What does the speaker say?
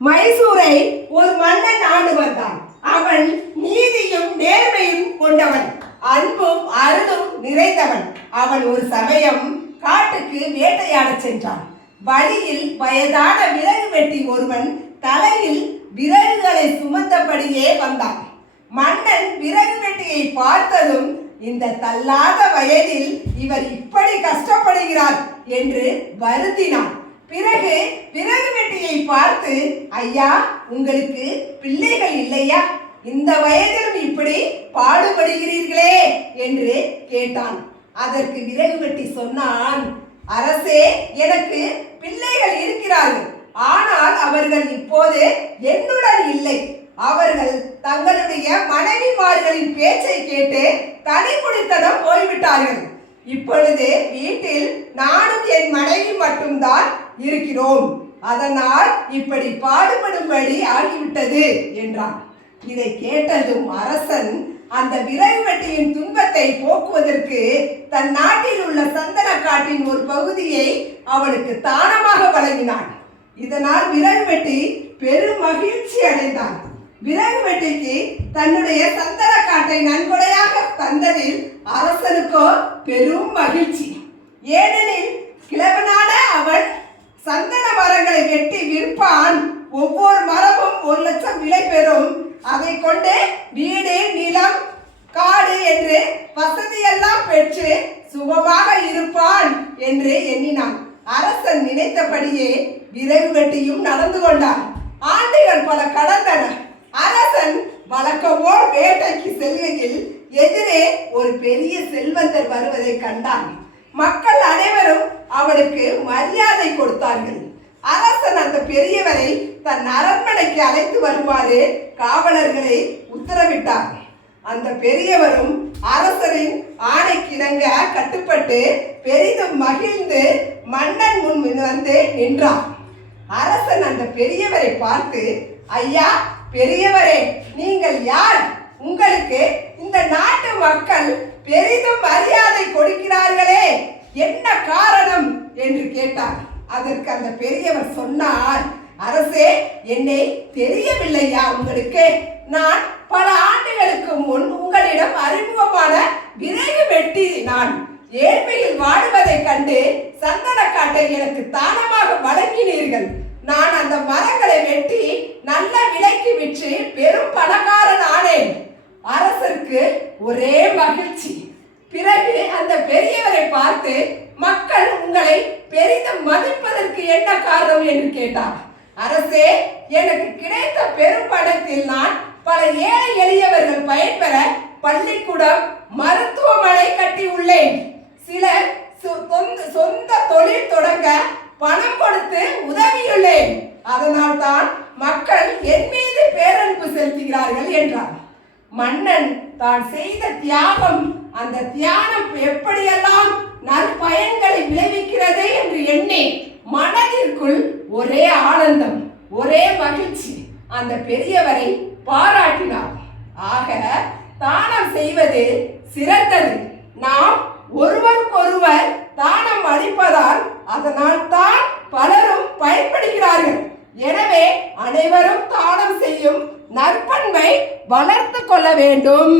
மைசூரை ஒரு மன்னன் ஆண்டு வந்தான். அவன் நீதியும் நேர்மையும் கொண்டவன், அன்பும் அருளும் நிறைந்தவன். அவன் ஒரு சமயம் காட்டுக்கு வேட்டையாட சென்றான். வழியில் வயதான விறகு வெட்டி ஒருவன் தலையில் விறகுகளை சுமந்தபடியே வந்தான். மன்னன் விறகு வெட்டியை பார்த்ததும், இந்த தள்ளாத வயதில் இவர் இப்படி கஷ்டப்படுகிறார் என்று வருந்தினான். பிறகு விறகு வெட்டியை பார்த்து, ஐயா, உங்களுக்கு பிள்ளைகள் இல்லையா? இந்த வயதிலும் இப்படி பாடுபடுகிறீர்களே என்று கேட்டான். அதற்கு விறகு வெட்டி சொன்னான், அரசே, எனக்கு பிள்ளைகள் இருக்கிறார்கள். ஆனால் அவர்கள் இப்போது என்னுடன் இல்லை. அவர்கள் தங்களுடைய மனைவிமார்களின் பேச்சை கேட்டு தனிக்குடித்தனம் போய்விட்டார்கள். இப்பொழுது வீட்டில் நானும் என் மனைவி மட்டும்தான் இருக்கிறோம். அதனால் இப்படி பாடுபடும்படி ஆகிவிட்டது என்றான். இதை கேட்டதும் அரசன் அந்த விறகு வெட்டியின் துன்பத்தை போக்குவதற்கு தன் நாட்டில் உள்ள சந்தன காட்டின் ஒரு பகுதியை அவனுக்கு தானமாக வழங்கினான். இதனால் விறகு வெட்டி பெரும் மகிழ்ச்சி அடைந்தான். விறகு வெட்டிக்கு தன்னுடைய சந்தன காட்டை நன்கொடையாக தந்ததில் அரசனுக்கோ பெரும் மகிழ்ச்சி. ஏனெனில் கிழவனான அவன் சந்தன மரங்களை வெட்டி விற்பான். ஒவ்வொரு மரமும் 1 லட்சம் விலை பெறும். அதை கொண்டு வீடு, நிலம், காடு என்று வசதியெல்லாம் பெற்று சுகமாக இருப்பான் என்று எண்ணினான். அரசன் நினைத்தபடியே விறகு வெட்டியும் நடந்து கொண்டான். ஆண்டுகள் பல கடந்தன. அரசன் வழக்கமோர் வேட்டைக்கு செல்கையில் எதிரே ஒரு பெரிய செல்வந்தர் வருவதை கண்டான். மக்கள் அனைவரும் அவனுக்கு மரியாதை கொடுத்தார்கள். அரசன் அந்த பெரியவரை தன் அரண்மனைக்கு அழைத்து வருமாறு காவலர்களை உத்தரவிட்டார். அந்த பெரியவரும் அரசரின் ஆணைக்கிணங்க கட்டுப்பட்டு பெரிதும் மகிழ்ந்து மன்னன் முன் வந்து நின்றார். அரசன் அந்த பெரியவரை பார்த்து, ஐயா, பெரியவரே, நீங்கள் யார்? உங்களுக்கு இந்த நாட்டு மக்கள் பெரிதும் மரியாதை கொடுக்கிறார்களே, என்ன காரணம் என்று கேட்டார். அதற்கு அந்த பெரியவர் சொன்னார், அரசே, என்னை தெரியவில்லையா உங்களுக்கு? நான் பல ஆண்டுகளுக்கு முன் உங்களிடம் அறிமுகமான விறகு வெட்டி நான் ஏழ்மையில் வாடுவதை கண்டு சந்தன காட்டை எனக்கு தானமாக வழங்கினீர்கள். நான் அந்த மரங்களை வெட்டி நல்ல விலைக்கு விற்று பெரும் பணக்காரன் ஆனேன். அரசருக்கு ஒரே மகிழ்ச்சி. பிறகு அந்த பெரியவரை பார்த்து, மக்கள் உங்களை பெரிதும் மதிப்பதற்கு என்ன காரணம் என்று கேட்டார். அரசே, எனக்கு கிடைத்த பெரும் பணத்தில் நான் பல ஏழை எளியவர்கள் பயன்பெற பள்ளிக்கூடம், மருத்துவமனை கட்டி உள்ளேன். சிலர் சொந்த தொழில் தொடங்க பணம் கொடுத்து உதவியுள்ளேன். அதனால் தான் மக்கள் என் மீது பேரன்பு செலுத்துகிறார்கள் என்றார். மன்னன் தான் செய்த தியாகம், அந்த தியானம் எப்படியெல்லாம் நற்பயன்களை விளைவிக்கிறது என்று எண்ணி மனதிற்குள் ஒரே ஆனந்தம், ஒரே மகிழ்ச்சி. அந்த பெரியவரை பாராட்டினார். ஆக தானம் செய்வது சிறந்தது. நாம் ஒருவருக்கொருவர் தானம் அளிப்பதால் அதனால் தான் பலரும் பயன்படுகிறார்கள். எனவே அனைவரும் தானம் செய்யும் நற்பண்பை வளர்த்து கொள்ள வேண்டும்.